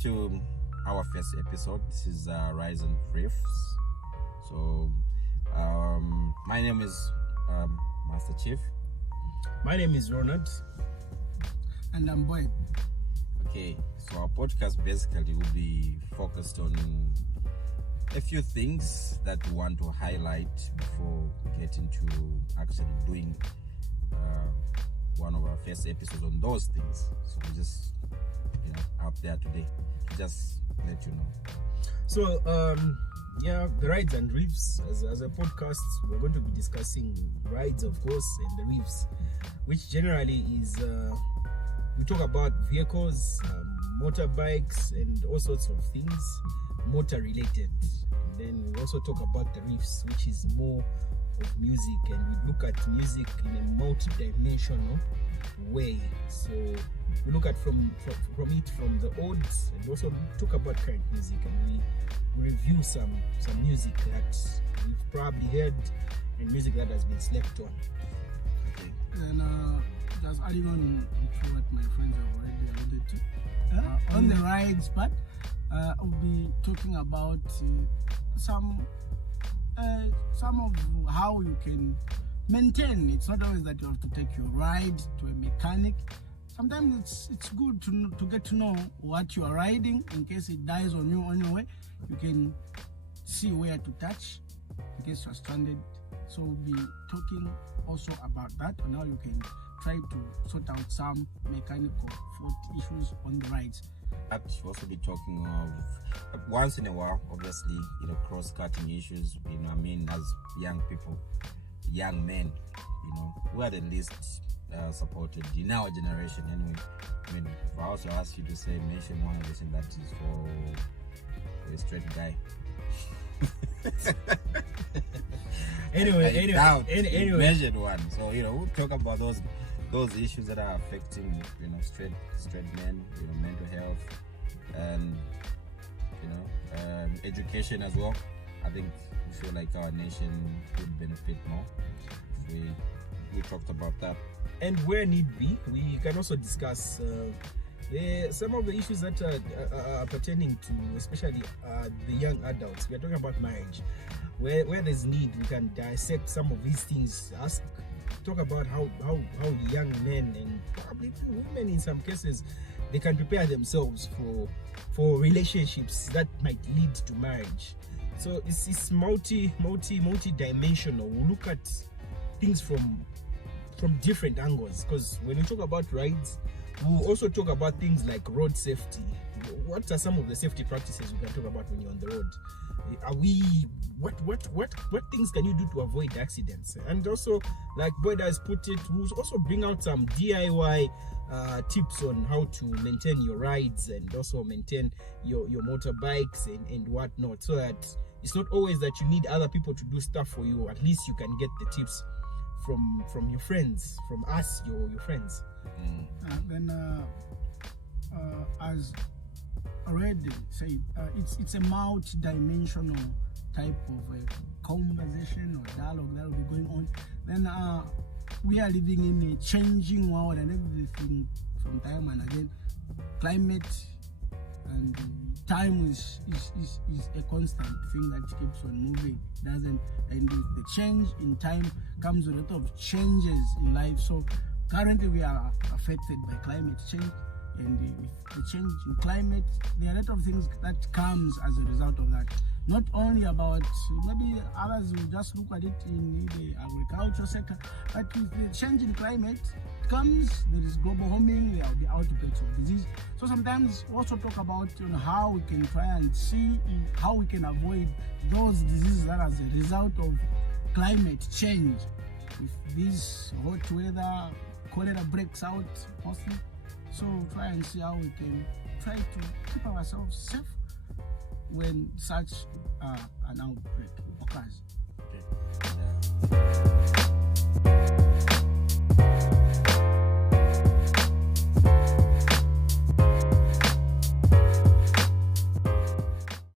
To our first episode. This is Rise and Riffs. So, my name is Master Chief. My name is Ronald. And I'm Boyd. Okay, so our podcast basically will be focused on a few things that we want to highlight before getting to actually doing one of our first episodes on those things. So we just out there today to just let you know. So the rides and reefs as a podcast, we're going to be discussing rides, of course, and the reefs, which generally is we talk about vehicles, motorbikes, and all sorts of things motor related. And then we also talk about the reefs, which is more of music, and we look at music in a multi-dimensional way. So we look at from the odds, and also talk about current music, and we review some music that we've probably heard and music that has been slept on. Okay. And just adding on to what my friends have already alluded to. On the rides part, I'll be talking about some of how you can maintain. It's not always that you have to take your ride to a mechanic. Sometimes it's good to get to know what you are riding in case it dies on you on your way. You can see where to touch in case you're stranded. So we'll be talking also about that and how you can try to sort out some mechanical fault issues on the rides. We'll also be talking of once in a while, obviously, cross-cutting issues. As young people, young men, who are the least supported in our generation. Anyway, if I also ask you to mention one of this, and that is for a straight guy. Anyway, measured one. So we'll talk about those issues that are affecting straight men, mental health, and education as well. I think we feel like our nation could benefit more if we talked about that. And where need be, we can also discuss some of the issues that are pertaining to, especially the young adults. We are talking about marriage. Where there's need, we can dissect some of these things. Talk about how young men and probably women in some cases, they can prepare themselves for relationships that might lead to marriage. So it's multi-dimensional. We'll look at things from different angles, because when we talk about rides, we'll also talk about things like road safety. What are some of the safety practices we can talk about when you're on the road? What things can you do to avoid accidents? And also, like Boyd has put it, we'll also bring out some DIY tips on how to maintain your rides and also maintain your motorbikes and whatnot, so that it's not always that you need other people to do stuff for you. At least you can get the tips from your friends, from us, your friends. As already said, it's a multi-dimensional type of a conversation or dialogue that will be going on. Then we are living in a changing world, and everything from time and again, climate and time is a constant thing that keeps on moving, and the change in time comes with a lot of changes in life. So currently we are affected by climate change, and with the change in climate, there are a lot of things that comes as a result of that. Not only about, maybe others will just look at it in the agricultural sector, but with the change in climate there is global warming, there will be outbreaks of disease. So sometimes we also talk about how we can try and see how we can avoid those diseases that are as a result of climate change. If this hot weather, cholera breaks out mostly, so try and see how we can try to keep ourselves safe when such an outbreak occurs.